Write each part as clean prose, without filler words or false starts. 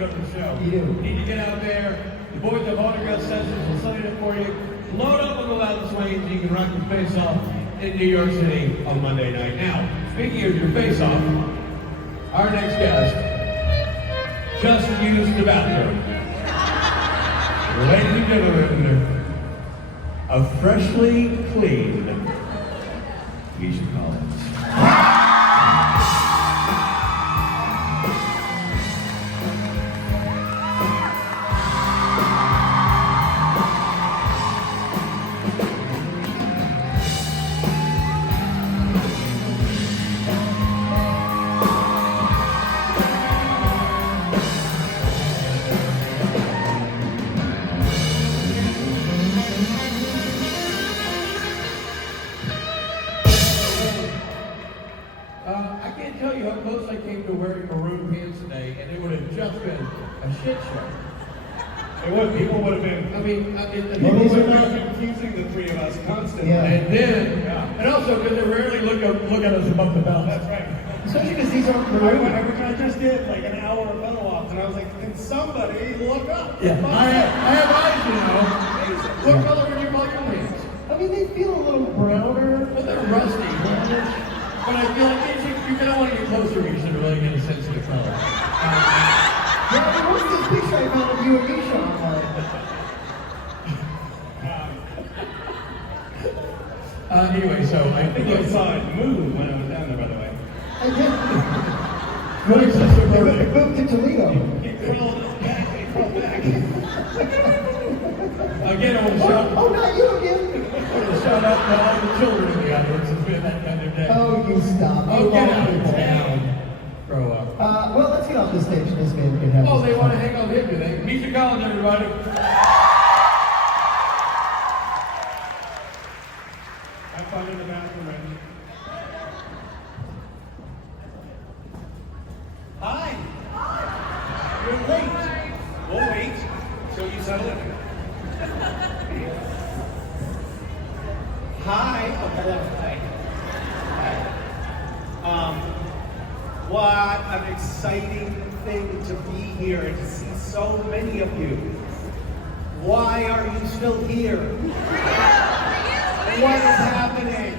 go to the show. You do. You need to get out there. The boys have autograph sessions will sign it for you. Load up on the loud swings so you can rock your face off in New York City on Monday night. Now, speaking of your face off, our next guest just used the bathroom. Ladies and gentlemen, a freshly cleaned Misha Collins. I can't tell you how close I came to wearing maroon pants today, and it would have just been a shit show. It would. People would have been. I mean, People would have been confusing the three of us constantly. Yeah. And then, and also because they rarely look at us above the belt. That's right. Especially because these aren't I maroon. just did like an hour of photo ops, and I was like, can somebody look up? Yeah, I have eyes, you know. What color are your biker pants? I mean, they feel a little browner. Well, they're rusty, but I feel like you're gonna want to get closer because you really get a sense of the color. Yeah, what's this picture I found of you and Misha online? Anyway, so I think I saw it move when I was down there, by the way. I did. Good sister birthday. Moved to Toledo. It crawled back. It crawled back. Again, I want to shout. Oh, not you again. I want to shout out to all the children in the audience. It's been that kind of day. Oh, you stop. Oh, You get love out of people. town. Grow up. Well, let's get off the stage. This man can have Oh, his they want to fun. hang on him, do they? Misha Collins, everybody. Have fun in the bathroom, Reggie. Hi. You're late. We'll wait till you settle in. Hi. Oh, hello. Hi. What an exciting thing to be here and to see so many of you. Why are you still here? What is happening?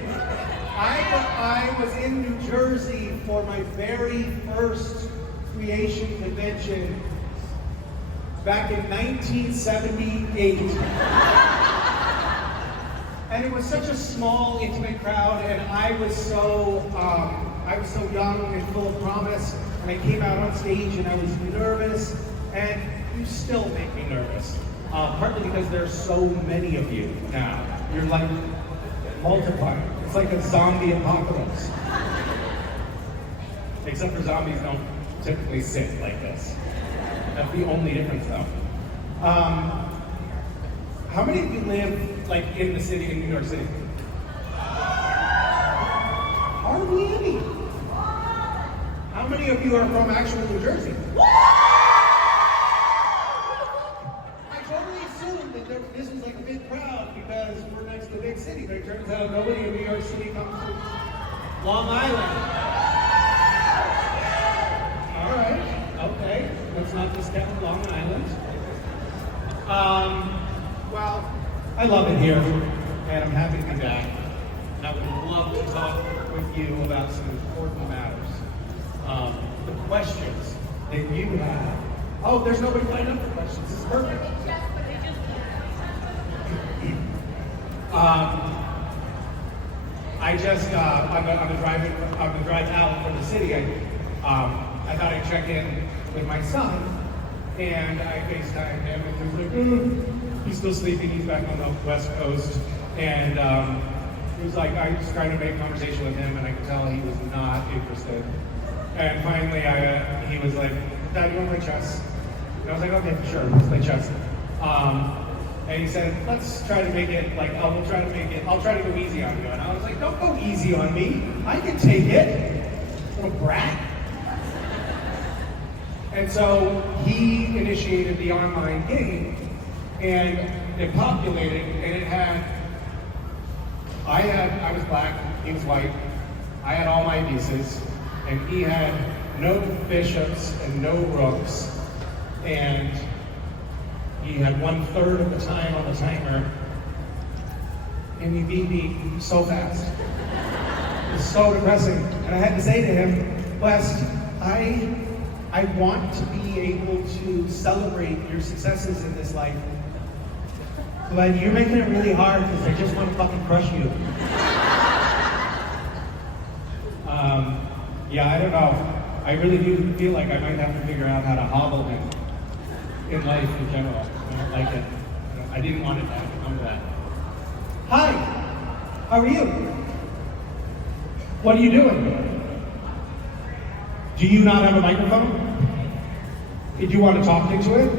I was in New Jersey for my very first creation convention back in 1978. And it was such a small, intimate crowd, and I was so young and full of promise. And I came out on stage and I was nervous, and you still make me nervous. Partly because there's so many of you now. You're like multiplying. It's like a zombie apocalypse. Except for zombies don't typically sit like this. That's the only difference though. How many of you live like in the city, in New York City? Hardly any. How many of you are from actual New Jersey? I totally assumed that this was like a big crowd because we're next to a big city, but it turns out nobody in New York City comes from Long Island. All right, okay, let's not discount Long Island. Well, I love it here, and I'm happy to be back. And I would love to talk with you about some important matters. The questions that you have. Oh, there's nobody lined up for questions. This is perfect. On the drive out from the city, I thought I'd check in with my son, and I FaceTimed him, and he was like, he's still sleeping, he's back on the West Coast, and he was like, I was trying to make conversation with him, and I could tell he was not interested. And finally, he was like, Dad, you want to play chess? And I was like, okay, sure, let's play chess. And he said, let's try to make it like, I'll try to go easy on you. And I was like, don't go easy on me. I can take it, little brat. And so he initiated the online game, and it populated, and it had, I was black, he was white, I had all my pieces, and he had no bishops and no rooks, and he had 1/3 of the time on the timer, and he beat me so fast. It was so depressing, and I had to say to him, West, I want to be able to celebrate your successes in this life, but you're making it really hard because I just want to fucking crush you. Yeah, I don't know. I really do feel like I might have to figure out how to hobble him in life in general. I don't like it. I didn't want it to have to come to that. Hi, how are you? What are you doing? Do you not have a microphone? Did you want to talk into it?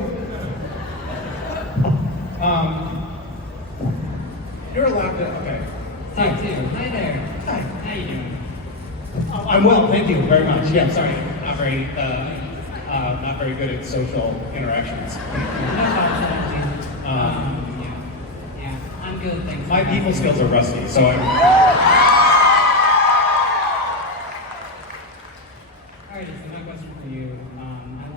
You're allowed to, okay. Hi, too. Hi there. Hi. How you doing? I'm well, thank you very much. Yeah, sorry, not very good at social interactions. Yeah, I'm good, thanks. My people skills are rusty, so I'm... Alright, so my question for you,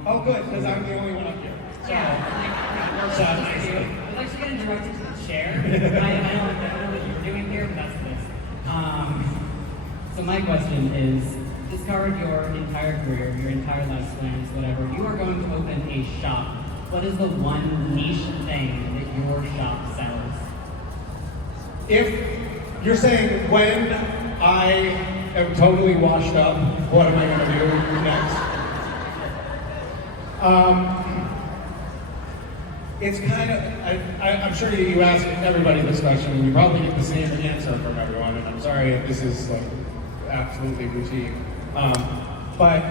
Oh, good, because I'm the only one up here. So, yeah, it works out nicely. I was actually going to direct it to the chair. I don't know what you were doing here, but that's this. So my question is, discard your entire career, your entire lifespans, whatever. You are going to open a shop. What is the one niche thing that your shop sells? If you're saying when I am totally washed up, what am I going to do next? It's kind of, I'm sure you ask everybody this question, and you probably get the same answer from everyone, and I'm sorry if this is like absolutely routine. But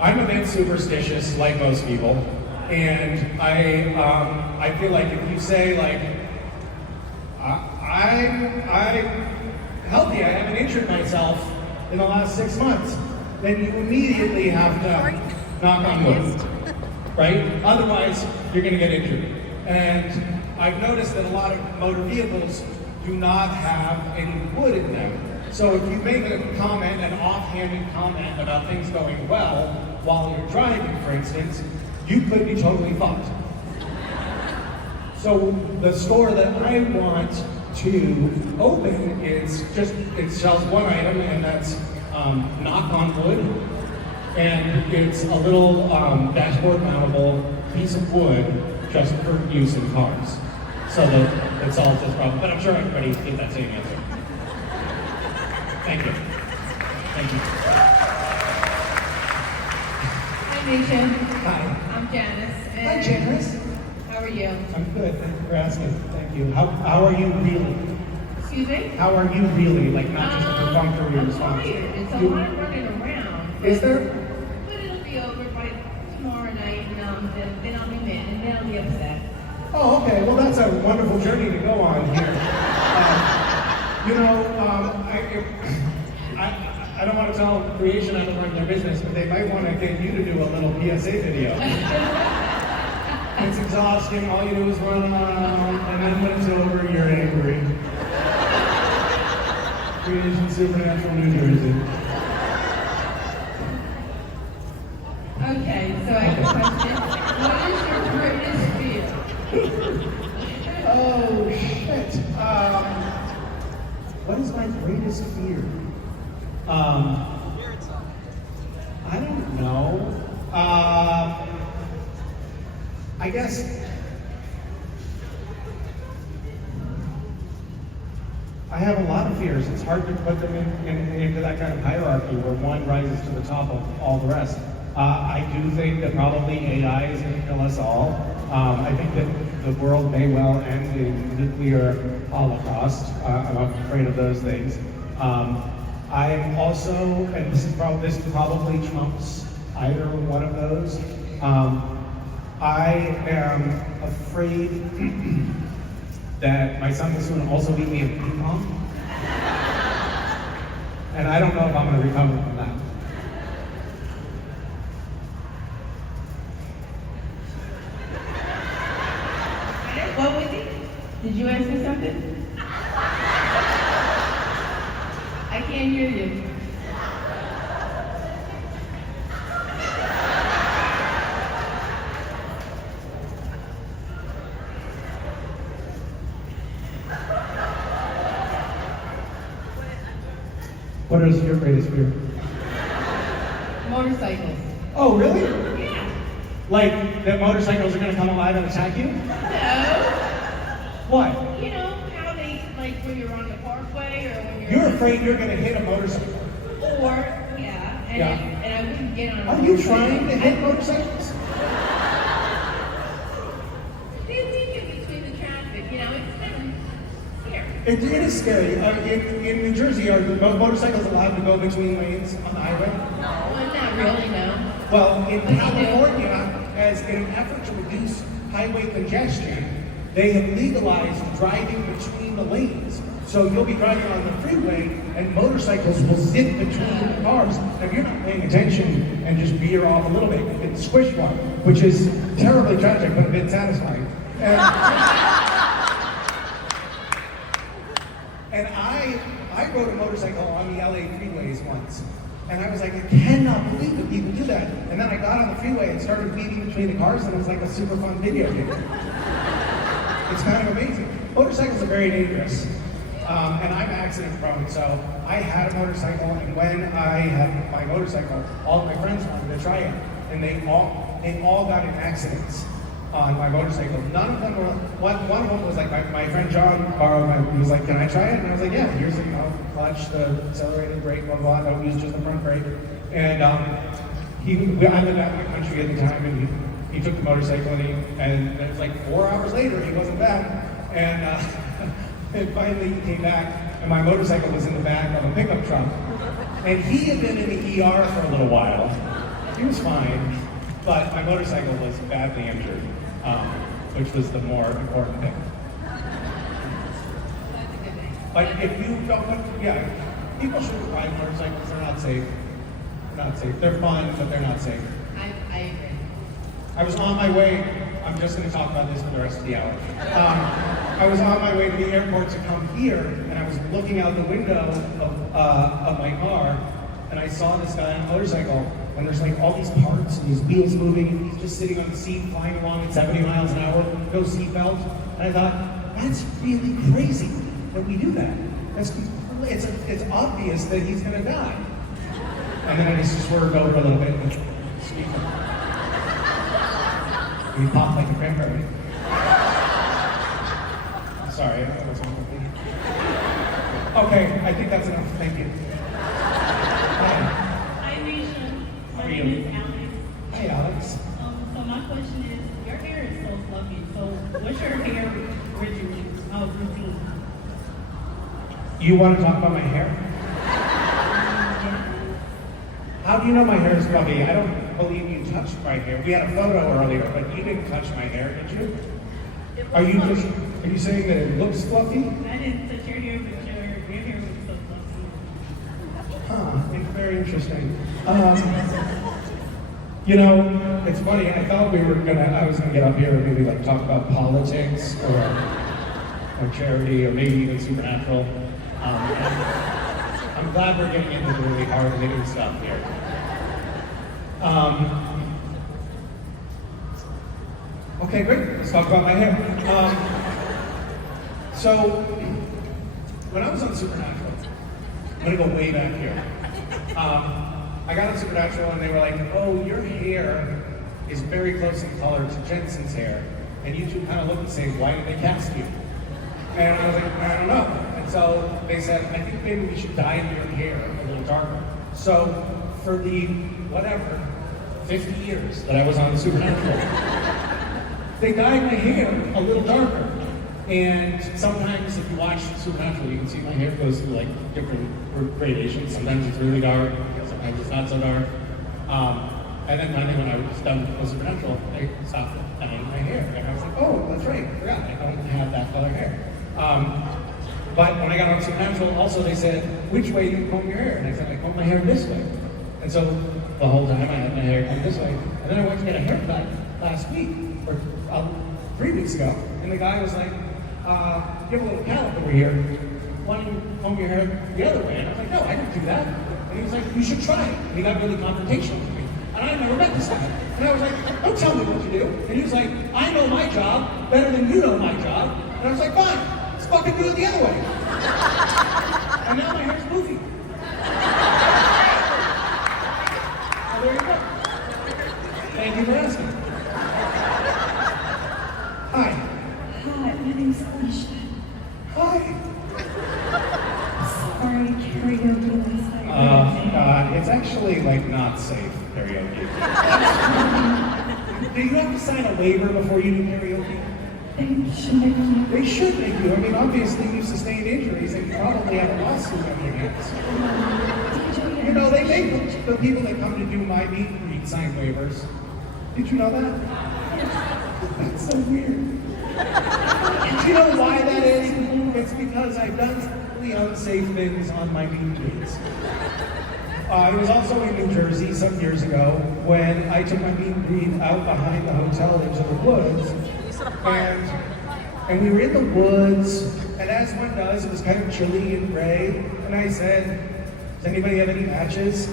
I'm a bit superstitious, like most people, and I feel like if you say like, I'm healthy, I haven't injured myself in the last 6 months, then you immediately have to knock on wood, right? Otherwise, you're gonna get injured. And I've noticed that a lot of motor vehicles do not have any wood in them. So if you make a comment, an offhanded comment about things going well while you're driving, for instance, you could be totally fucked. So the store that I want to open is just, it sells one item, and that's knock on wood. And it's a little dashboard mountable piece of wood just for use in cars. So that it solves this problem. But I'm sure everybody gets that same answer. Thank you. Thank you. Hi, Misha. Hi. I'm Janice. Hi, Janice. How are you? I'm good. Thank you for asking. Thank you. How are you really? Excuse me? How are you really? Like not just a perfunctory I'm response. tired. It's a lot running around. Is there? But it'll be over by tomorrow night, and then I'll be mad, and then I'll be upset. Oh, okay. Well, that's a wonderful journey to go on here. I don't want to tell creation how to run their business, but they might want to get you to do a little PSA video. It's exhausting. All you do is run around, and then when it's over, you're angry. Creation Supernatural New Jersey. Okay, so I have a question. What is your greatest fear? Oh, shit. What is my greatest fear? I don't know. I guess I have a lot of fears. It's hard to put them into that kind of hierarchy where one rises to the top of all the rest. I do think that probably AI is going to kill us all. I think that the world may well end in nuclear holocaust. I'm afraid of those things. I'm also, and this probably trumps either one of those. I am afraid that my son will soon also beat me in ping pong. And I don't know if I'm going to recover from that. What was it? Did you ask me something? I can't hear you. What is your greatest fear? Motorcycles. Oh, really? Yeah. Like that motorcycles are gonna come alive and attack you? No. What? You know how they, like when you're on the parkway or when You're afraid you're gonna hit a motorcycle. Or, yeah, and, Yeah. and I wouldn't get on a Are you motorcycle. trying to hit motorcycles? They leave you between the traffic, you know, it's kind of scary. It is scary. In New Jersey, are motorcycles allowed to go between lanes on the highway? Well, not really, no. Well, in But they do. California, as in an effort to reduce highway congestion, they have legalized driving between the lanes. So you'll be driving on the freeway and motorcycles will zip between the cars. And if you're not paying attention and just veer off a little bit, you can squish one, which is terribly tragic but a bit satisfying. And I rode a motorcycle on the LA freeways once. And I was like, I cannot believe that people do that. And then I got on the freeway and started weaving between the cars, and it was like a super fun video game. It's kind of amazing. Motorcycles are very dangerous. And I'm accident prone, so I had a motorcycle, and when I had my motorcycle, all of my friends wanted to try it. And they all got in accidents on my motorcycle. None of them were, one of them was like, my friend John borrowed he was like, can I try it? And I was like, yeah, here's the clutch, the accelerator, brake, blah, blah, don't use just the front brake. And I lived out in the country at the time, and he took the motorcycle, and it was like 4 hours later, he wasn't back. And finally he came back, and my motorcycle was in the back of a pickup truck. And he had been in the ER for a little while. He was fine, but my motorcycle was badly injured, which was the more important thing. But if you don't, people shouldn't ride motorcycles. They're not safe. They're not safe. They're fun, but they're not safe. I agree. I was on my way. I'm just going to talk about this for the rest of the hour. I was on my way to the airport to come here, and I was looking out the window of my car, and I saw this guy on a motorcycle, and there's like all these parts and these wheels moving, and he's just sitting on the seat, flying along at 70 miles an hour, no seatbelt. And I thought, that's really crazy that we do that. It's obvious that he's going to die. And then I just swerved over a little bit and squeaked him. He popped like a cranberry. Sorry, that was wrong with me. Okay, I think that's enough. Thank you. Hi. Hi, Misha. How My are name you? is Alex. Hey, Alex. So my question is, your hair is so fluffy. So what's your hair routine? You want to talk about my hair? How do you know my hair is fluffy? I don't believe you touched my hair. We had a photo earlier, but you didn't touch my hair, did you? Are you saying that it looks fluffy? I didn't touch your hair, but your hair looks so fluffy. Huh, it's very interesting. It's funny, I thought I was gonna get up here and maybe like talk about politics or charity or maybe even supernatural. I'm glad we're getting into the really hard hitting stuff here. Okay, great, let's talk about my hair. So, when I was on Supernatural, I'm gonna go way back here. I got on Supernatural and they were like, oh, your hair is very close in color to Jensen's hair, and you two kind of look the same, why did they cast you? And I was like, I don't know. And so they said, I think maybe we should dye your hair a little darker. So for the, 50 years that I was on Supernatural, they dyed my hair a little darker. And sometimes if you watch Supernatural, you can see my hair goes through like different gradations. Sometimes it's really dark, sometimes it's not so dark. And then finally when I was done with Supernatural, I stopped dyeing my hair. And I was like, oh, that's right, I forgot, I don't have that color hair. But when I got on Supernatural, also they said, which way do you comb your hair? And I said, I comb my hair this way. And so the whole time I had my hair combed this way. And then I went to get a haircut last week, or 3 weeks ago. And the guy was like, you have a little calip over here. Why don't you comb your hair the other way? And I was like, no, I didn't do that. And he was like, you should try it. And he got really confrontational with me. And I never met this guy. And I was like, don't tell me what to do. And he was like, I know my job better than you know my job. And I was like, fine, let's fucking do it the other way. And now my hair's poofy. Thank you for asking. Hi. Hi, my name's Misha. Hi. Sorry, karaoke last night. It's actually like not safe karaoke. Do you have to sign a waiver before you do karaoke? They should make me. They should make you. I mean, obviously you sustained injuries and you probably have a lawsuit on your hands. You know, they make the people that come to do my meet and greet sign waivers. Did you know that? That's so weird. Do you know why that is? It's because I've done really unsafe things on my meet and greets. I was also in New Jersey some years ago when I took my meet and greet out behind the hotel into the woods. And we were in the woods, and as one does, it was kind of chilly and gray. And I said, does anybody have any matches?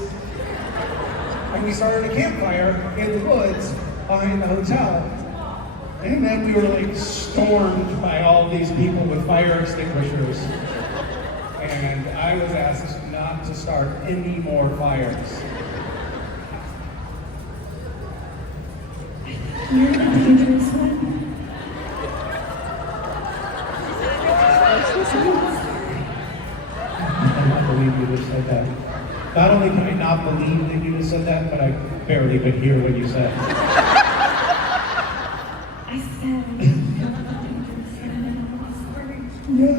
And we started a campfire in the woods behind the hotel. And then we were like stormed by all these people with fire extinguishers. And I was asked not to start any more fires. You're the dangerous one. I cannot believe you just said that. Not only can I not believe that you just said that, but I barely could hear what you said. I said, you're the dangerous one. I'm sorry. No.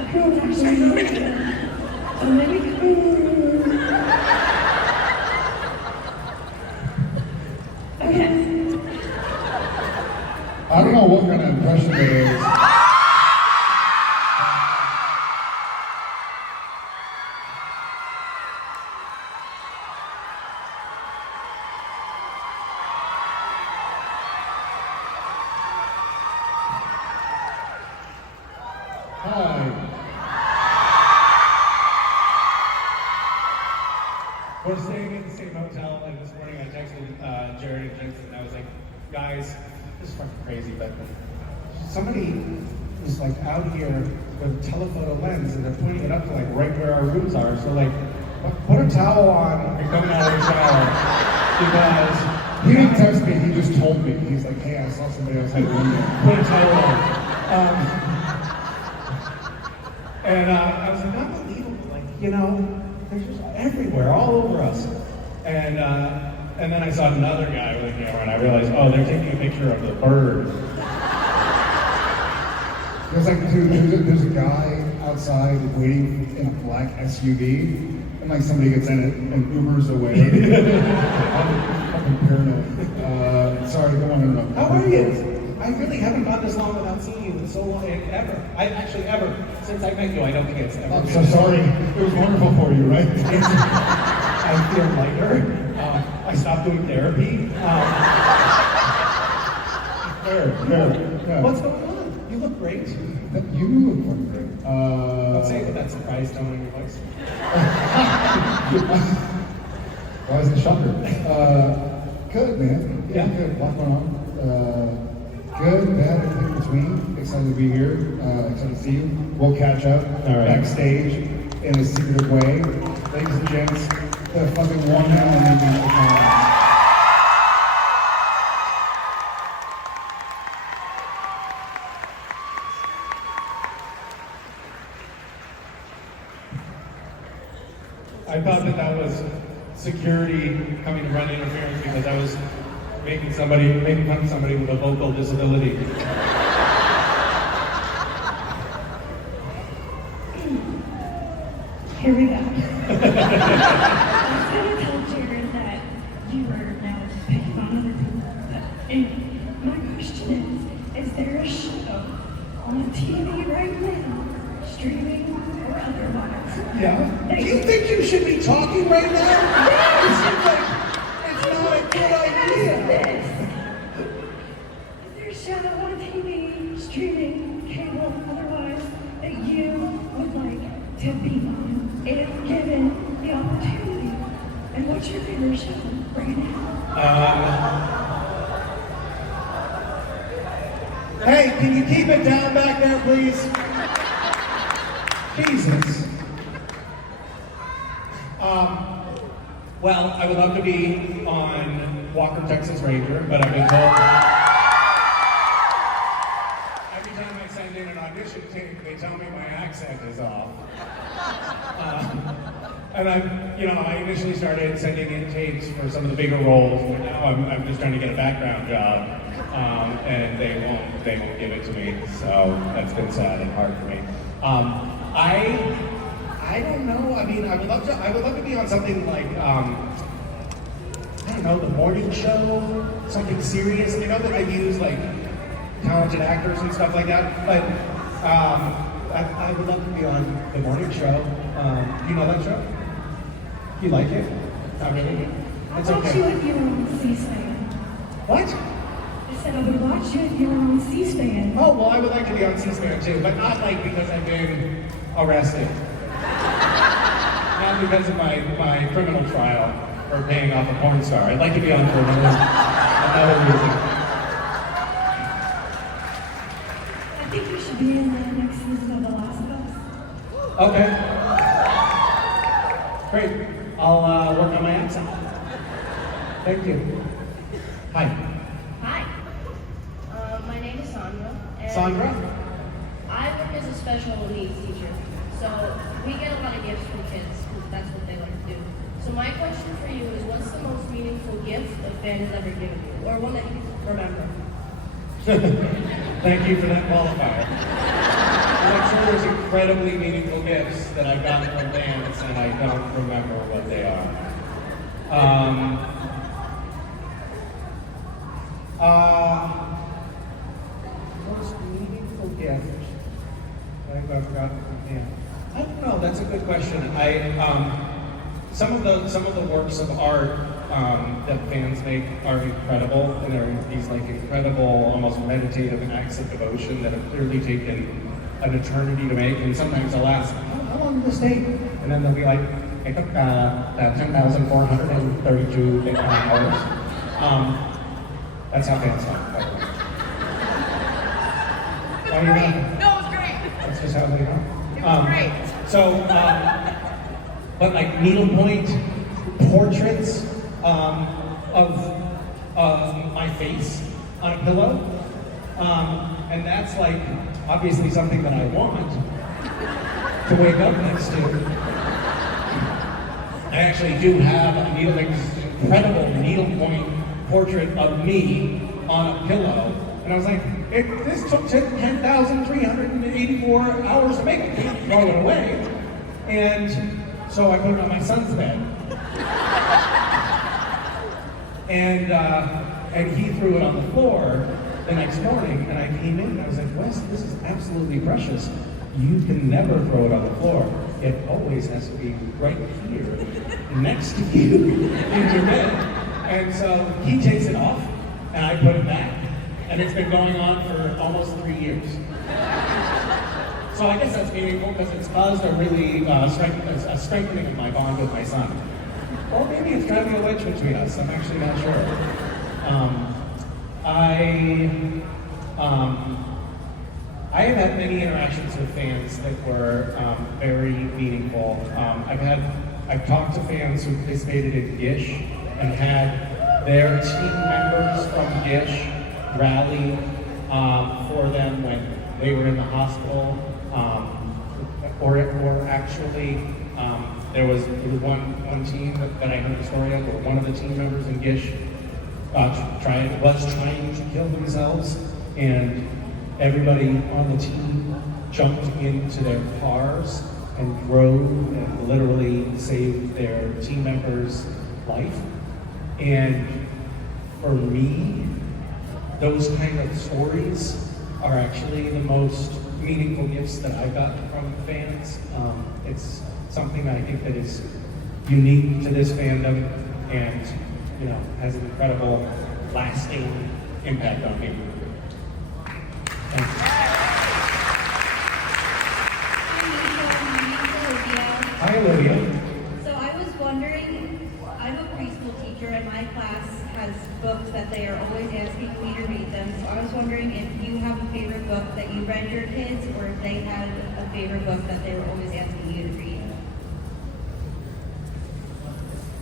Okay, it's actually really good. So maybe okay. I don't know what kind of impression it is. Hi. We're staying in the same hotel, and this morning I texted Jared and Jensen, and I was like, guys, this is fucking crazy, but somebody was like out here with a telephoto lens, and they're pointing it up to like right where our rooms are. So like, put a towel on if you're coming out of the shower, because He didn't text me, he just told me. He's like, hey, I saw somebody else had one there. put a towel on. And I was like, unbelievable, like, you know, they're just everywhere, all over us. And then I saw another guy with a camera, and I realized, oh, they're taking a picture of the bird. There's like, dude, there's a guy outside waiting in a black SUV, and like somebody gets in it and Ubers away. I'm fucking paranoid. Sorry, go on, no. How are you? I really haven't gone this long without seeing you in so long, ever. I actually ever, since I met you, I don't think it's ever I'm been. so sorry. It was wonderful for you, right? I feel lighter. I stopped doing therapy. Fair. What's going on? You look great. You look fucking great. Don't say it with that surprise tone in your voice. Why was the shocker? Good, man. Yeah. Good. A lot going on. Good, bad, everything in between. Excited to be here. Excited to see you. We'll catch up backstage in a secretive way. Ladies and gents, the fucking one and only NJcon. I thought that was security coming to run interference because I was making fun of somebody with a vocal disability. Here we go. I was going to tell Jared that you were now picking on other people. And my question is there a show on TV right now, streaming or otherwise? Yeah? Do you think you should be talking right now? Yes! It seems like it's not a good idea. Is there a show on TV, streaming, cable, otherwise, that you would like to be on if given the opportunity? And what's your favorite show right now? Hey, can you keep it down back there, please? Jesus. Well, I would love to be on Walker, Texas Ranger, but I've been told every time I send in an audition tape, they tell me my accent is off. And I initially started sending in tapes for some of the bigger roles, but now I'm just trying to get a background job, and they won't give it to me. So that's been sad and hard for me. I don't know. I mean, I would love to be on something like, I don't know, the morning show, something serious. You know that they use like talented actors and stuff like that. But I would love to be on the morning show. Do you know that show? You like it? Not really. It's I'd watch you if you were on C-SPAN. What? I said I would watch you if you were on C-SPAN. Oh well, I would like to be on C-SPAN too, but not like because I've been arrested. Not because of my criminal trial for paying off a porn star. I'd like to be on for another reason. I think you should be in the next season of The Last of Us. Okay. Great. I'll work on my accent. Thank you. Hi. Hi. My name is Sandra. And Sandra? I work as a special needs teacher. So we get a lot of gifts from kids because that's what they like to do. So my question for you is, what's the most meaningful gift a fan has ever given you? Or one that you remember? Thank you for that qualifier. I'm sure there's incredibly meaningful gifts that I've gotten from fans and I don't remember what they are. Most meaningful gift I've gotten from fans. I don't know. That's a good question. Some of the works of art that fans make are incredible, and they're these like incredible, almost meditative acts of devotion that have clearly taken an eternity to make. And sometimes I'll ask, how long did this take? And then they'll be like, it took 10,432 hours. That's how fans talk, by the way. Why are you not? No, it was great. That's just how they talk. It was great. So, but like needlepoint portraits of my face on a pillow, and that's like obviously something that I want to wake up next to. I actually do have a incredible needlepoint portrait of me on a pillow, and I was like, this took 10,384 hours to make. I can't throw it away. And so I put it on my son's bed. And he threw it on the floor the next morning, and I came in and I was like, Wes, this is absolutely precious. You can never throw it on the floor. It always has to be right here, next to you, in your bed. And so he takes it off, and I put it back. And it's been going on for almost 3 years. So I guess that's meaningful because it's caused a really a strengthening of my bond with my son. Or maybe it's driving a wedge between us. I'm actually not sure. I have had many interactions with fans that were very meaningful. I've talked to fans who participated in Gish and had their team members from Gish rally for them when they were in the hospital, or actually there was one team that I heard the story of where one of the team members in Gish was trying to kill themselves, and everybody on the team jumped into their cars and drove and literally saved their team member's life. And for me, those kind of stories are actually the most meaningful gifts that I've gotten from fans. It's something I think that is unique to this fandom and, has an incredible lasting impact on me. Thank you. Hi, Olivia. So I was wondering, I'm a preschool teacher and my class has books that they are always asking me to read them. So I was wondering if you have a favorite book that you read your kids, or if they had a favorite book that they were always asking you to read.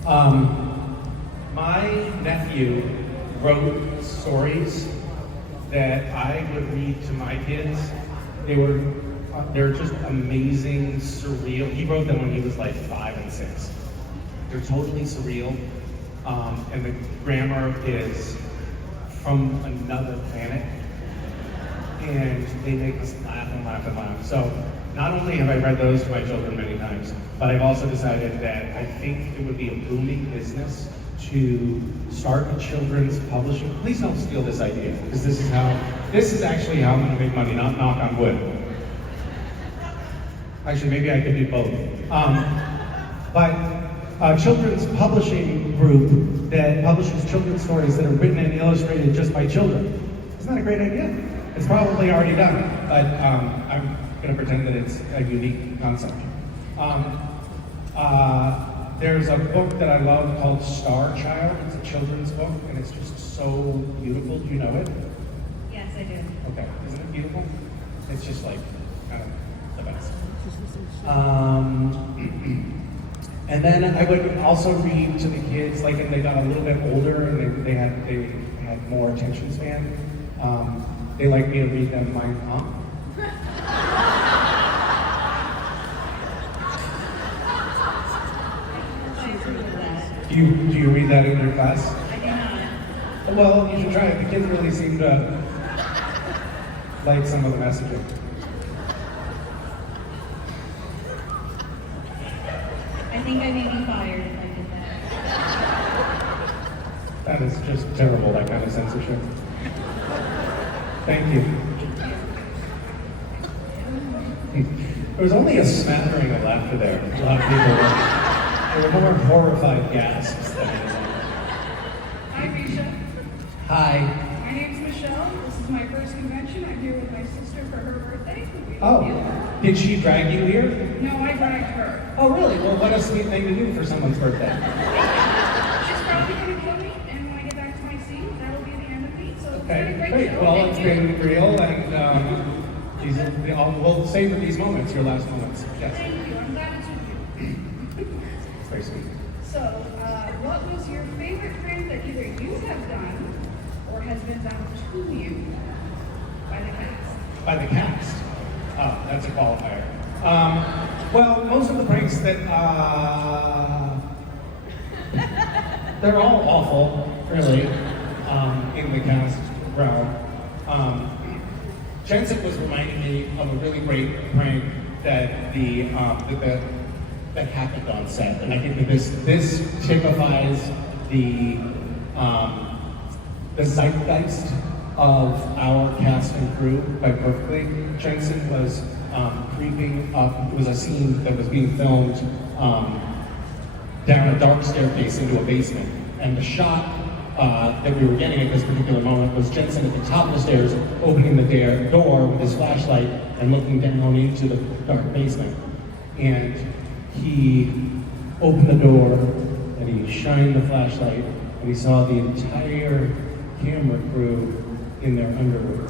My nephew wrote stories that I would read to my kids. They're just amazing, surreal. He wrote them when he was like 5 and 6. They're totally surreal, and the grammar is from another planet, and they make us laugh and laugh and laugh. So not only have I read those to my children many times, but I've also decided that I think it would be a booming business to start a children's publishing. Please don't steal this idea, because this is actually how I'm going to make money, not knock on wood. Actually, maybe I could do both. But a children's publishing group that publishes children's stories that are written and illustrated just by children. Isn't that a great idea? It's probably already done, but I'm going to pretend that it's a unique concept. There's a book that I love called Star Child. It's a children's book, and it's just so beautiful. Do you know it? Yes, I do. Okay, isn't it beautiful? It's just like kind of the best. And then I would also read to the kids, like, and they got a little bit older and they had more attention span. They like me to read them Mein Kampf. Do you read that in your class? I do not. Well, you should try it. The kids really seem to like some of the messaging. I think I may be fired if I did that. That is just terrible, that kind of censorship. Thank you. There was only a smattering of laughter there. A lot of people were more horrified gasps than anything. Hi, Misha. Hi. My name's Michelle. This is my first convention. I'm here with my sister for her birthday. Oh, did she drag you here? No, I dragged her. Oh, really? Well, what a sweet thing to do for someone's birthday. She's probably going to kill me, and when I get back to my seat, that'll be the end of me. So it's been a Okay, great great. show. Well, Thank it's you. been real, and we'll savor these moments, your last moments. Yes, Thank you. I'm glad it's with you. it's very sweet. So, what was your favorite prank that either you have done or has been done to you by the cast? By the cast. Oh, that's a qualifier. Well, most of the pranks that they're all awful, really, in the cast realm. Jensen was reminding me of a really great prank that that happened on set, and I think that this typifies the zeitgeist of our cast and crew quite perfectly. Jensen was creeping up. It was a scene that was being filmed down a dark staircase into a basement, and the shot that we were getting at this particular moment was Jensen at the top of the stairs, opening the door with his flashlight and looking down into the dark basement. And he opened the door and he shined the flashlight and he saw the entire camera crew in their underwear.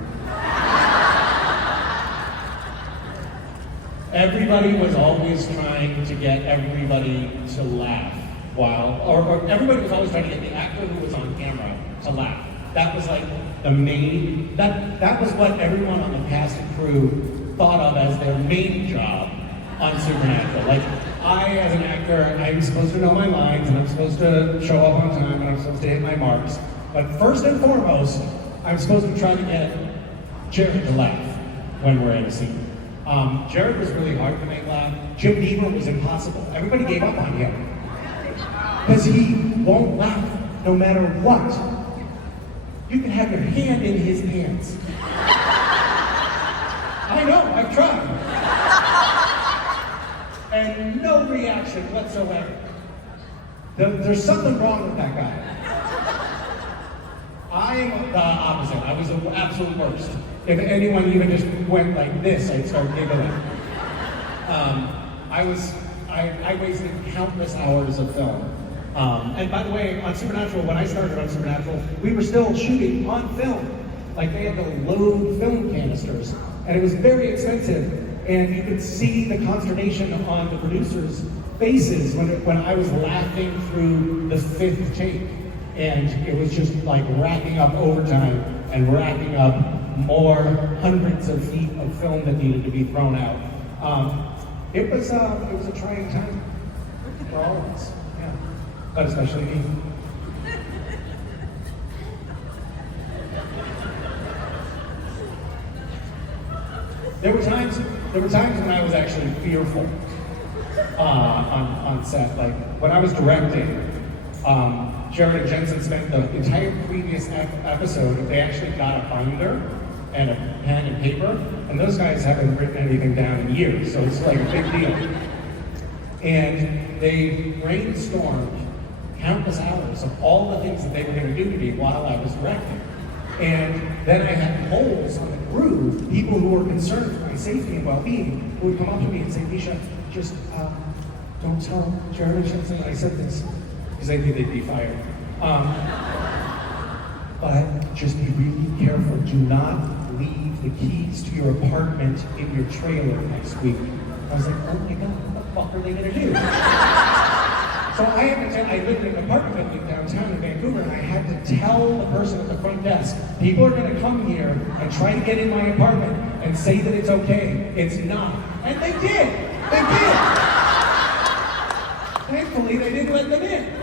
Everybody was always trying to get everybody to laugh or everybody was always trying to get the actor who was on camera to laugh. That was like the main, that was what everyone on the cast and crew thought of as their main job on Supernatural. Like, I, as an actor, I'm supposed to know my lines, and I'm supposed to show up on time, and I'm supposed to hit my marks. But first and foremost, I'm supposed to try to get Jared to laugh when we're in a scene. Jared was really hard to make laugh. Jim Beaver was impossible. Everybody gave up on him. Because he won't laugh no matter what. You can have your hand in his pants. I know, I've tried. And no reaction whatsoever. There's something wrong with that guy. I'm the opposite. I was the absolute worst. If anyone even just went like this, I'd start giggling. I wasted countless hours of film. And by the way, on Supernatural, when I started on Supernatural, we were still shooting on film. Like, they had to load film canisters, and it was very expensive And you could see the consternation on the producers' faces when I was laughing through the 5th take. And it was just like racking up overtime and racking up more hundreds of feet of film that needed to be thrown out. It was a trying time for all of us, yeah, but especially me. There were times when I was actually fearful on set. Like when I was directing, Jared and Jensen spent the entire previous episode. They actually got a binder and a pen and paper, and those guys haven't written anything down in years, so it's like a big deal. And they brainstormed countless hours of all the things that they were going to do to me while I was directing. And then I had polls on the crew, people who were concerned for my safety and well-being, who would come up to me and say, Misha, just don't tell Jared and Jensen I said this, because they knew they'd be fired. But just be really careful. Do not leave the keys to your apartment in your trailer next week. I was like, oh my God, what the fuck are they gonna do? So I lived in an apartment building downtown in Vancouver, and I had to tell the person at the front desk, people are gonna come here and try to get in my apartment and say that it's okay. It's not. And they did. They did. Thankfully, they didn't let them in.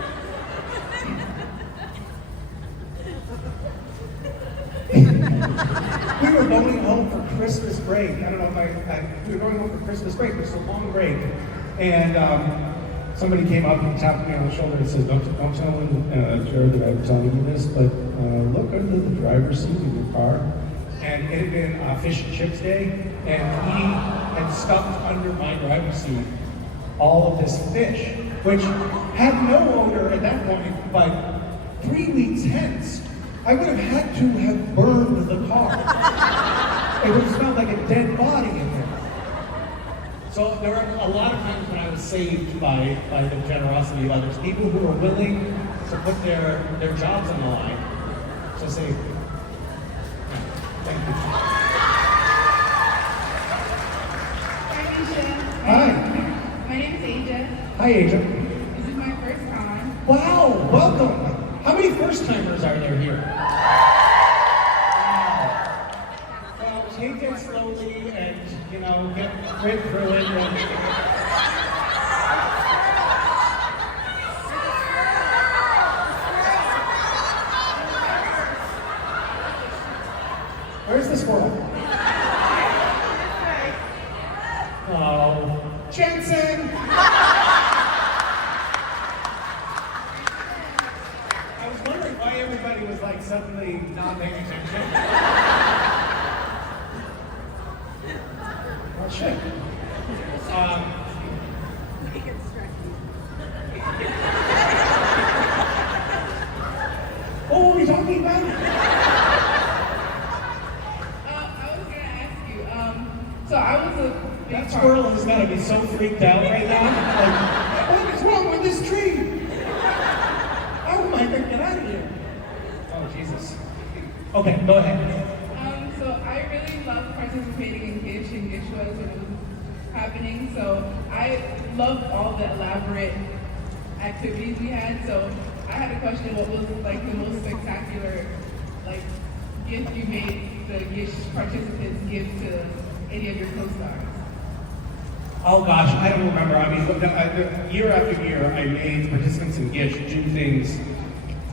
We were going home for Christmas break. I don't know if we were going home for Christmas break. It was a long break. And somebody came up and tapped me on the shoulder and said, don't tell Jared that I'm telling you this, but look under the driver's seat of your car. And it had been Fish and Chips Day, and he had stuffed under my driver's seat all of this fish, which had no odor at that point, but 3 weeks hence, I would have had to have burned the car. It would have smelled like a dead body in there. So there were a lot of times when I was saved by the generosity of others, people who were willing to put their jobs on the line. So say, thank you. Hi, Misha. Hi. My name is Aja. Hi, Aja. This is my first time. Wow, welcome. How many first-timers are there here? Wow. Well, take it slowly and, get grit through it. Where's the squirrel? Oh, Jensen! I was wondering why everybody was like suddenly not paying attention. Well, shit. What were we talking about? I was gonna ask you. So I was a big That squirrel has got to be so freaked out right now. Like, what is wrong with this tree? How am I going to get out of here? Oh, Jesus. Okay, go ahead. So I really loved participating in Gish and Gish was when it was happening. So I loved all the elaborate activities we had. So I had a question: what was like the most spectacular gift you made the Gish participants give to any of your co-stars? Oh gosh, I don't remember. I mean, year after year, I made participants in Gish do things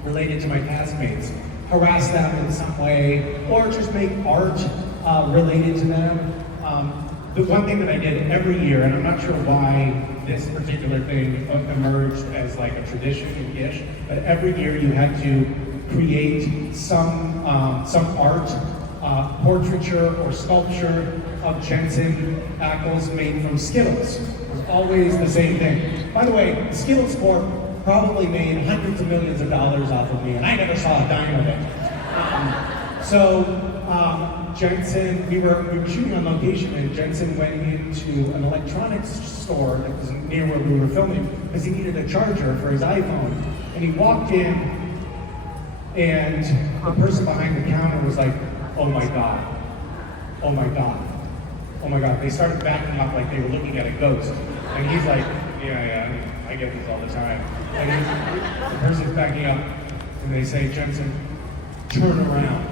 related to my castmates, harass them in some way, or just make art related to them. The one thing that I did every year, and I'm not sure why this particular thing emerged as like a tradition in Gish, but every year you had to create some art, portraiture or sculpture of Jensen Ackles made from Skittles. It was always the same thing. By the way, Skittles Corp probably made hundreds of millions of dollars off of me, and I never saw a dime of it. Jensen, we were shooting on location, and Jensen went into an electronics store that was near where we were filming because he needed a charger for his iPhone. And he walked in, and the person behind the counter was like, "Oh my God, oh my God, oh my God, they started backing up like they were looking at a ghost. And he's like, yeah, I get this all the time. And the person's backing up, and they say, Jensen, turn around.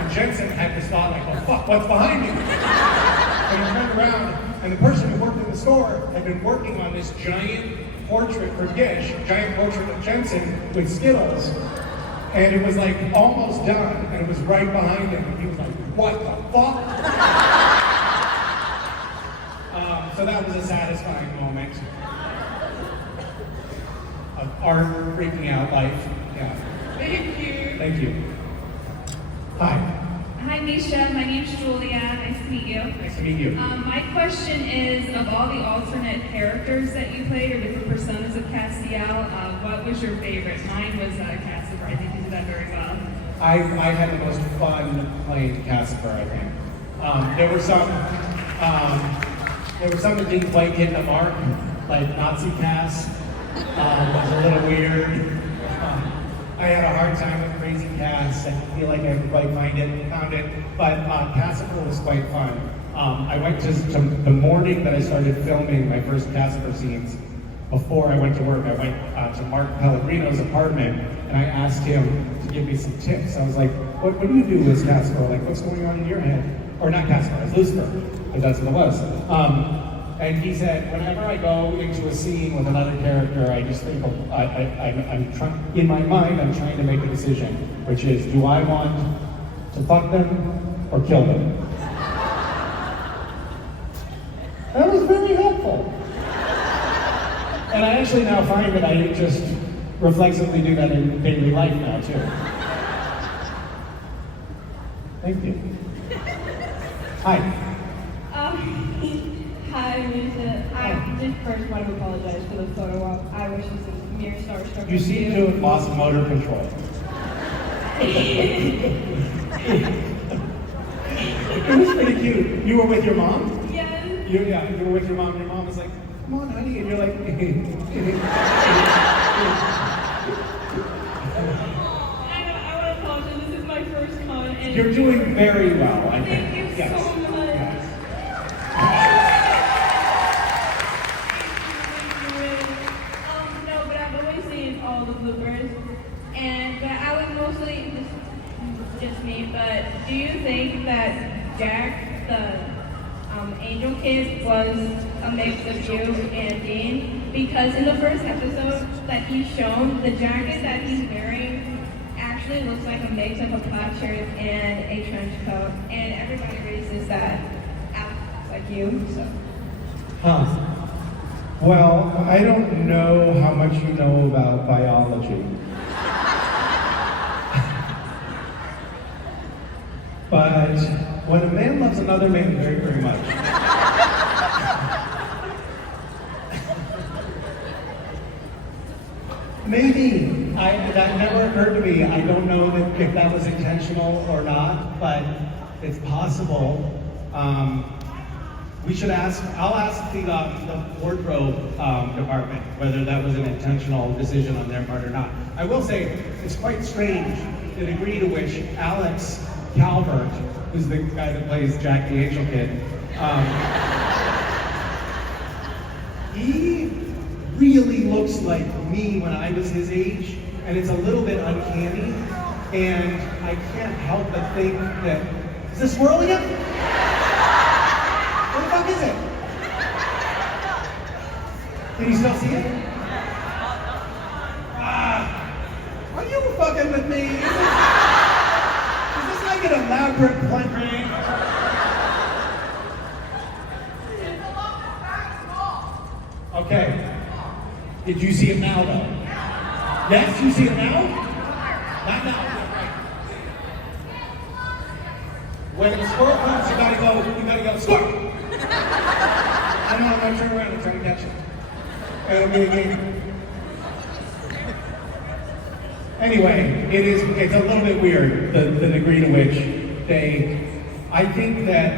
And Jensen had this thought like, oh fuck, what's behind me? And he turned around, and the person who worked in the store had been working on this giant portrait for Gish, giant portrait of Jensen with Skittles. And it was like almost done, and it was right behind him. And he was like, what the fuck? So that was a satisfying moment of art freaking out life. Yeah. Thank you. Thank you. Hi. Hi, Misha. My name's Julia. Nice to meet you. Nice to meet you. My question is, of all the alternate characters that you played, or different personas of Castiel, what was your favorite? Mine was Cassifer. I think you did that very well. I had the most fun playing Casper, I think. There were some that didn't quite hit the mark, like Nazi Cass was a little weird. I had a hard time with Crazy Cass. I feel like everybody found it, but Casper was quite fun. I went to the morning that I started filming my first Casper scenes. Before I went to work, I went to Mark Pellegrino's apartment, and I asked him to give me some tips. I was like, what do you do as Casper? Like, what's going on in your head? Or not Casper, as Lucifer, because that's what it was. And he said, whenever I go into a scene with another character, I just think, I'm trying, in my mind, I'm trying to make a decision, which is, do I want to fuck them or kill them? That was very helpful. And I actually now find that I just reflexively do that in daily life now, too. Thank you. Hi. Hi, Misha. I just first want to apologize for the photo op. I was just a mere starstruck. You seem to have lost motor control. It was pretty cute. You were with your mom? Yes. You were with your mom, and your mom was like, come on, honey, and you're like, I want to apologize. This is my first con. And you're doing very well, I think. Thank you Yes. so much. Yes. No, but I've always seen all the bloopers, and I was mostly just me. But do you think that Jack, the Angel Kid, was a mix of you and Dean? Because in the first episode that he's shown, the jacket that he's wearing actually looks like a mix of a plaid shirt and a trench coat, and everybody raises that out like you. So. Huh. Well, I don't know how much you know about biology. But when a man loves another man very, very much, maybe. That never occurred to me. I don't know if that was intentional or not, but it's possible. We should ask, I'll ask the wardrobe department whether that was an intentional decision on their part or not. I will say, it's quite strange the degree to which Alex Calvert, who's the guy that plays Jack the Angel Kid, he really looks like me when I was his age, and it's a little bit uncanny, and I can't help but think that, is this swirl again? What the fuck is it? Can you still see it? Are you fucking with me? Is this like an elaborate prank? Okay. Did you see it now, though? Yes, you see it now? Not now. When the squirrel comes, you gotta go, squirrel! I know, I'm gonna turn around and try to catch it. And it'll be a game. Anyway, it's a little bit weird, the degree to which I think that,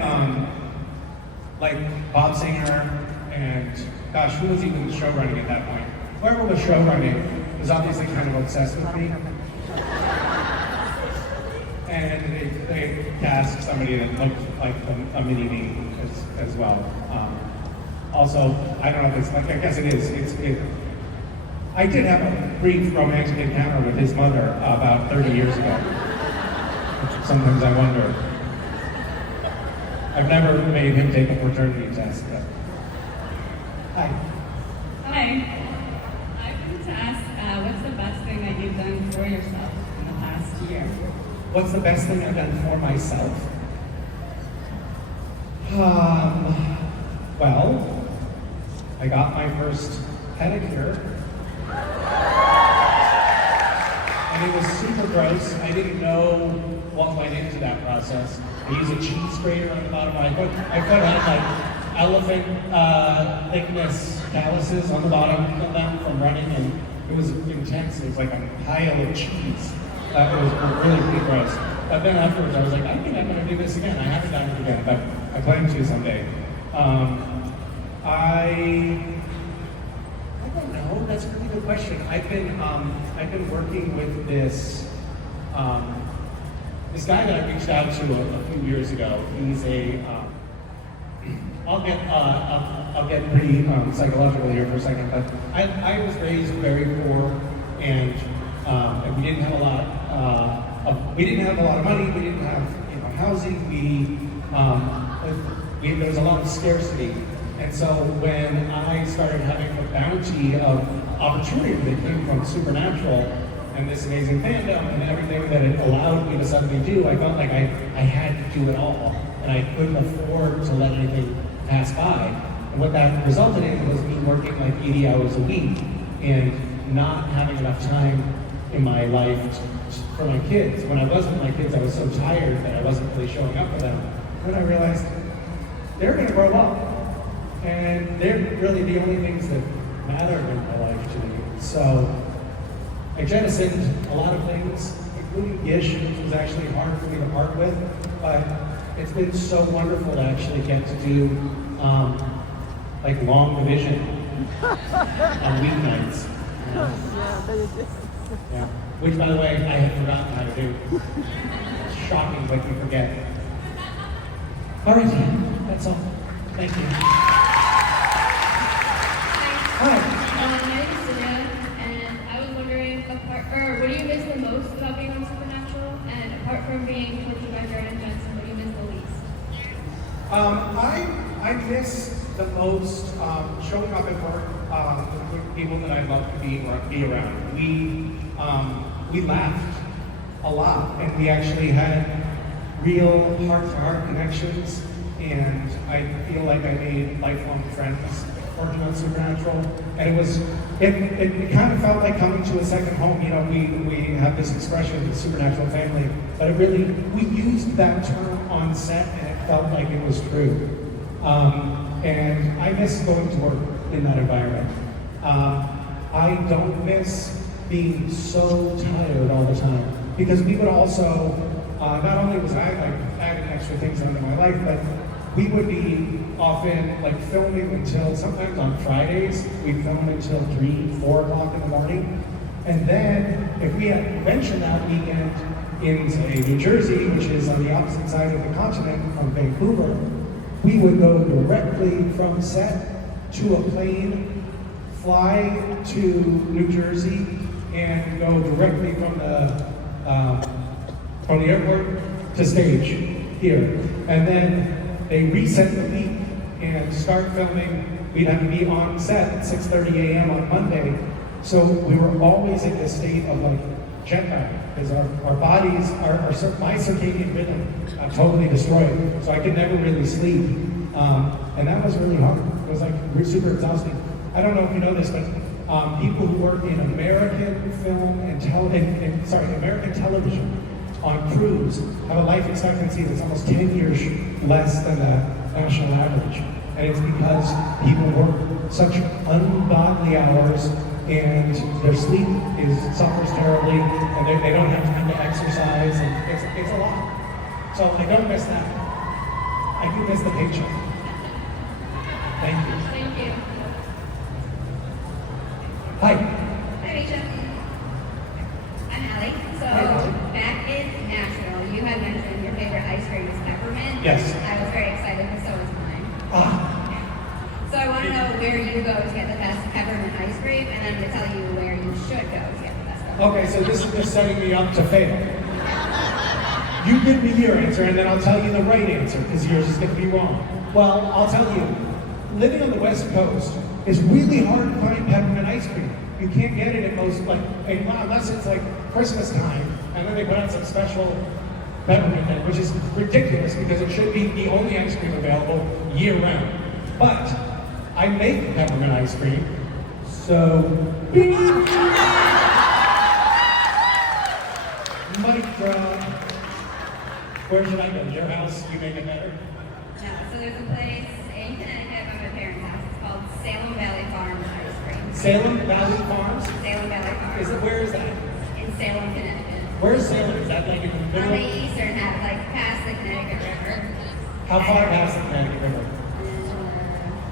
like Bob Singer and, gosh, who was even show running at that point? Whoever was show running was obviously kind of obsessed with me. and they cast somebody that looked like a mini me as well. Also, I don't know if it's like, I guess it is. I did have a brief romantic encounter with his mother about 30 years ago. Which sometimes I wonder. I've never made him take a paternity test, but. Hi. Hi. I wanted to ask, what's the best thing that you've done for yourself in the past year? What's the best thing I've done for myself? Well, I got my first pedicure. And it was super gross. I didn't know what went into that process. I used a cheese grater on the bottom of my foot. My foot had like elephant thickness calluses on the bottom of them from running, and it was intense. It was like a pile of cheese. It was really, really gross. But then afterwards, I was like, I think I'm going to do this again. I haven't done it again, but I plan to someday. I don't know. That's a really good question. I've been working with this this guy that I reached out to a few years ago. He's a I'll get pretty psychological here for a second, but I was raised very poor, and we didn't have a lot of money. We didn't have housing. There was a lot of scarcity, and so when I started having the bounty of opportunity that came from Supernatural and this amazing fandom and everything that it allowed me to suddenly do, I felt like I had to do it all, and I couldn't afford to let anything pass by. And what that resulted in was me working like 80 hours a week and not having enough time in my life for my kids. When I was with my kids, I was so tired that I wasn't really showing up for them. Then I realized they're going to grow up, and they're really the only things that matter in my life to me. So I jettisoned a lot of things, including Gish, which was actually hard for me to part with, but it's been so wonderful to actually get to do like long division on weeknights. Yeah. Which, by the way, I had forgotten how to do. It's shocking what you forget. All right, that's all. Thank you. Hi. My name is Celia, and I was wondering, what do you miss the most about being on Supernatural? And apart from being tortured by Jared and Jensen, what do you miss the least? I miss the most showing up at work with people that I love to be around. We laughed a lot, and we actually had real heart-to-heart connections, and I feel like I made lifelong friends working on Supernatural. And it kind of felt like coming to a second home. You know, we have this expression, the Supernatural family, but we used that term on set, and it felt like it was true. And I miss going to work in that environment. I don't miss being so tired all the time, because we would also, not only was I like adding extra things into my life, but we would be often like filming until, sometimes on Fridays, we'd film until 3, 4 o'clock in the morning. And then if we had convention that weekend in, say, New Jersey, which is on the opposite side of the continent from Vancouver, we would go directly from set to a plane, fly to New Jersey, and go directly from the airport to stage here. And then they reset the week and start filming. We'd have to be on set at 6:30 a.m. on Monday. So we were always in this state of like jet lag, because our bodies, my circadian rhythm totally destroyed. So I could never really sleep. And that was really hard. It was like super exhausting. I don't know if you know this, but people who work in American film and American television on crews have a life expectancy that's almost 10 years less than the national average. And it's because people work such ungodly hours, and their sleep suffers terribly, and they don't have time to exercise, and it's a lot. So I don't miss that. I do miss the paycheck. Thank you. Thank you. Hi. Hi, Misha. I'm Allie. So, Hi, Allie. back in Nashville, you ice cream is peppermint. Yes. I was very excited because so was mine. Ah, So I want to know where you go to get the best peppermint ice cream, and I'm going to tell you where you should go to get the best peppermint. Okay, so this is just setting me up to fail. You give me your answer, and then I'll tell you the right answer, because yours is going to be wrong. Well, I'll tell you, living on the West Coast is really hard to find peppermint ice cream. You can't get it at most, unless it's like Christmas time, and then they put out some special peppermint thing, which is ridiculous because it should be the only ice cream available year round. But I make peppermint ice cream, so mic drop. Where should I go? Your house? You make it better? No, so there's a place in Connecticut by my parents' house. It's called Salem Valley Farms Ice Cream. Salem Valley Farms? Salem Valley Farms. Where is that? In Salem, Connecticut. Where's Salem? Is that like in the On middle? the eastern half, like past the Connecticut River. How far past the Connecticut River?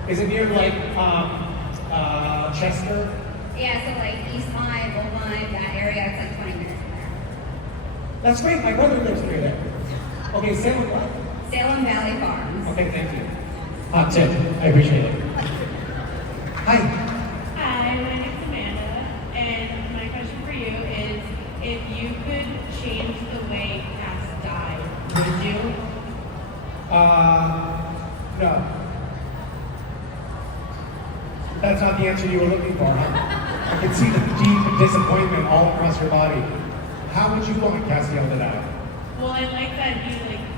Is it near like Chester? Yeah, so like East Lyme, Old Lyme, that area, it's like 20 minutes from there. That's great. My brother lives near there. Okay, Salem what? Salem Valley Farms. Okay, thank you. Hot tip. I appreciate it. Hi. Hi, my name's Amanda, and my question for you is, if you could change the way Cass died, would you? No. That's not the answer you were looking for, huh? I can see the deep disappointment all across your body. How would you want Castiel to die? Well, I like that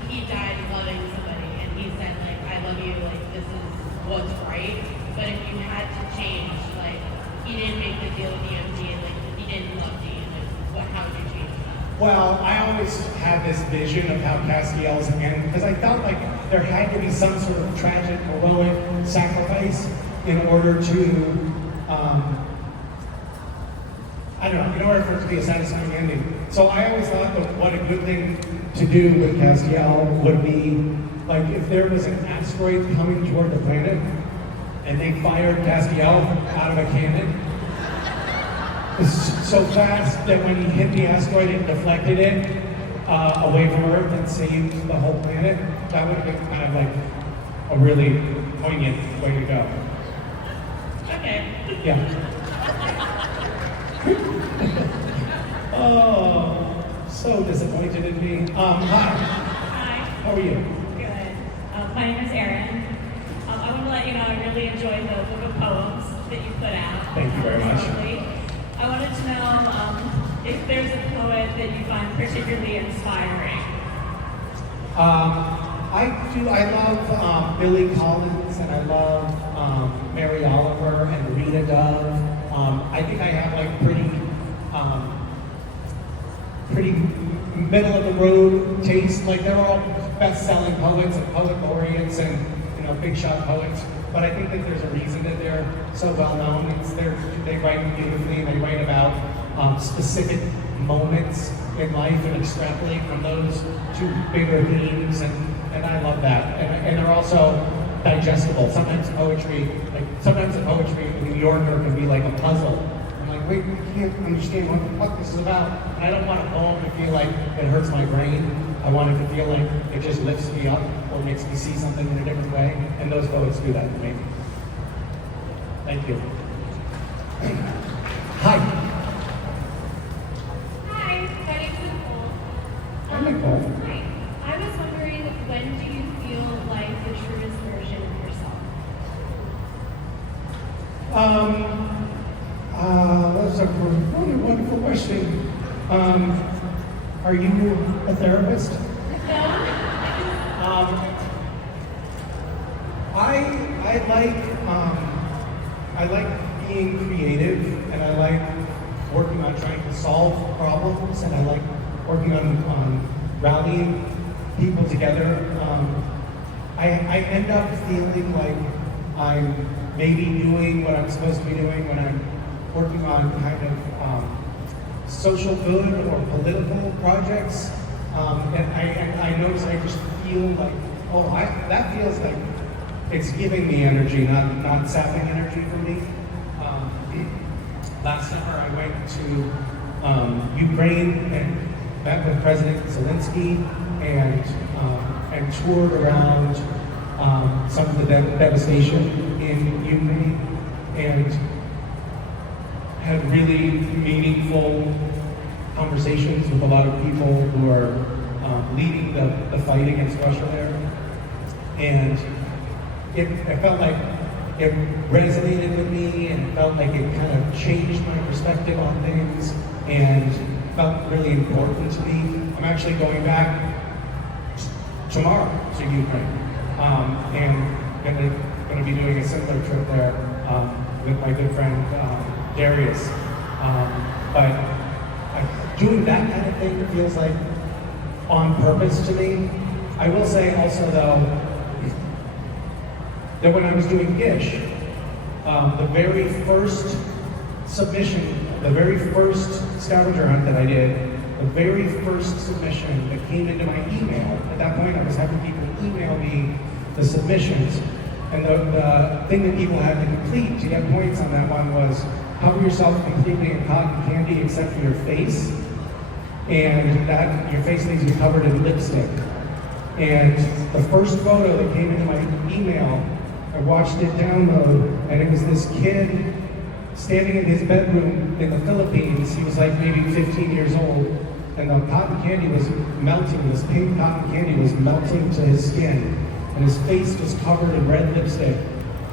he died loving somebody, and he said, like, I love you, like, this is what's right. But if you had to change, like, he didn't make the deal with DMD, and, like, he didn't love Dean, like, how would you change that? Well, I always had this vision of how Castiel's end, because I felt like there had to be some sort of tragic, heroic sacrifice in order to, I don't know, in order for it to be a satisfying ending. So I always thought that what a good thing to do with Castiel would be, like, if there was an asteroid coming toward the planet, and they fired Castiel out of a cannon, so fast that when he hit the asteroid, it deflected it away from Earth and saved the whole planet. That would have been kind of like a really poignant way to go. Okay. Yeah. Oh, so disappointed in me. Hi. Hi. How are you? Good. My name is Erin. I want to let you know I really enjoyed the book of poems that you put out. Thank you very much. Recently. I wanted to know if there's a poet that you find particularly inspiring. I love Billy Collins, and I love Mary Oliver and Rita Dove. I think I have like pretty middle of the road taste. Like they're all best-selling poets and poet laureates and big shot poets. But I think that there's a reason that they're so well known. They write beautifully, and they write about specific moments in life and extrapolate from those to bigger themes, and I love that. And they're also digestible. Sometimes poetry in New Yorker can be like a puzzle. I'm like, wait, we can't understand what the fuck this is about. And I don't want a poem to feel like it hurts my brain. I want it to feel like it just lifts me up or makes me see something in a different way. And those poets do that for me. Thank you. Hi. Hi, my name's Nicole. I'm Nicole. Hi. I was wondering, when do you feel like the truest version of yourself? That's a really wonderful question. Are you a therapist? I like being creative, and I like working on trying to solve problems, and I like working on rallying people together. I end up feeling like I'm maybe doing what I'm supposed to be doing when I'm working on kind of social good or political projects. And I notice I just feel like, that feels like it's giving me energy, not sapping energy from me. Last summer I went to Ukraine and met with President Zelensky, and and toured around some of the devastation in Ukraine and had really meaningful conversations with a lot of people who are leading the fight against Russia there. And it felt like it resonated with me, and it felt like it kind of changed my perspective on things and felt really important to me. I'm actually going back tomorrow to Ukraine, and going to be doing a similar trip there with my good friend Darius. But doing that kind of thing feels like on purpose to me. I will say also though that when I was doing Gish, the very first submission, the very first scavenger hunt that I did, the very first submission that came into my email, at that point I was having people email me the submissions, and the thing that people had to complete to get points on that one was cover yourself completely in cotton candy except for your face, and that your face needs to be covered in lipstick. And the first photo that came into my email, I watched it download, and it was this kid standing in his bedroom in the Philippines. He was like maybe 15 years old, and the cotton candy was melting, this pink cotton candy was melting to his skin, and his face was covered in red lipstick,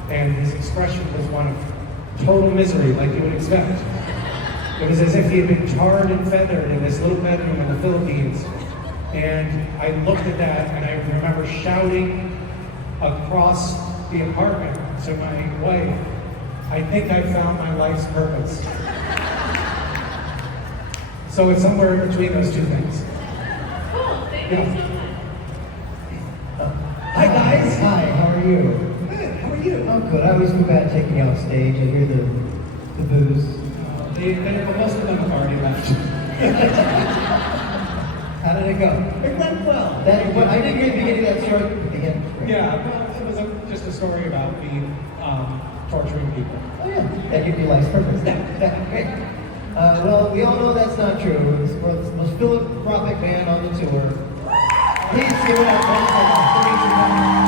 and his expression was one of total misery, like you would expect. It was as if he had been tarred and feathered in this little bedroom in the Philippines. And I looked at that, and I remember shouting across the apartment to my wife, I think I found my life's purpose. So it's somewhere in between those two things. Cool, thank you so much. Hi guys! Hi, how are you? Good, how are you? I'm good. I always feel bad taking you off stage. I hear the booze. Most of them have already left. How did it go? It went well. I didn't hear the beginning of that story. At the end. Yeah, well, it was just a story about me torturing people. Oh yeah, that gives you life's purpose. Yeah, great. Well, we all know that's not true. It's the most philanthropic band on the tour. Please give it up once more.